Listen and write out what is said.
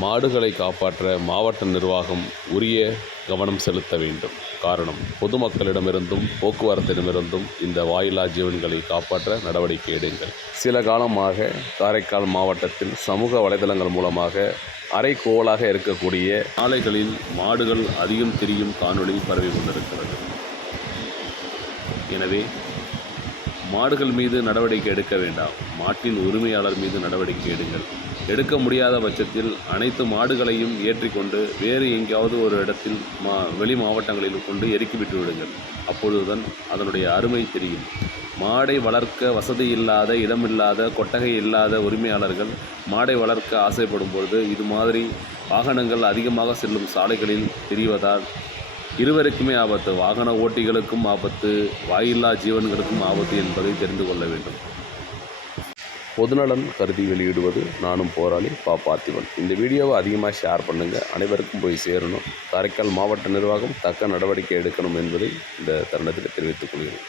மாடுகளை காப்பாற்ற மாவட்ட நிர்வாகம் உரிய கவனம் செலுத்த வேண்டும். காரணம் பொதுமக்களிடமிருந்தும் போக்குவரத்திடமிருந்தும் இந்த வாயிலா ஜீவன்களை காப்பாற்ற நடவடிக்கை எடுங்கள். சில காலமாக காரைக்கால் மாவட்டத்தில் சமூக வலைதளங்கள் மூலமாக அரைக்கோவலாக இருக்கக்கூடிய ஆலைகளில் மாடுகள் அதிகம் திரியும் காணொளி பரவி கொண்டிருக்கிறது. எனவே மாடுகள் மீது நடவடிக்கை எடுக்க வேண்டாம். மாட்டின் உரிமையாளர் மீது நடவடிக்கை எடுங்கள். எடுக்க முடியாத பட்சத்தில் அனைத்து மாடுகளையும் ஏற்றிக்கொண்டு வேறு எங்கேயாவது ஒரு இடத்தில் மா வெளி மாவட்டங்களில் கொண்டு எரிக்கிவிட்டு விடுங்கள். அப்பொழுதுதான் அதனுடைய அருமை தெரியும். மாடை வளர்க்க வசதி இல்லாத இடமில்லாத கொட்டகை இல்லாத உரிமையாளர்கள் மாடை வளர்க்க ஆசைப்படும் பொழுது இது மாதிரி வாகனங்கள் அதிகமாக செல்லும் சாலைகளில் தெரிவதால் இருவருக்குமே ஆபத்து. வாகன ஓட்டிகளுக்கும் ஆபத்து வாயில்லா ஜீவன்களுக்கும் ஆபத்து என்பதை தெரிந்து கொள்ள வேண்டும். பொதுநலன் கருதி வெளியிடுவது நானும் போராளி பா பார்த்திபன். இந்த வீடியோவை அதிகமாக ஷேர் பண்ணுங்கள் அனைவருக்கும் போய் சேரணும். காரைக்கால் மாவட்ட நிர்வாகம் தக்க நடவடிக்கை எடுக்கணும் என்பதை இந்த தருணத்தில் தெரிவித்துக் கொள்கிறேன்.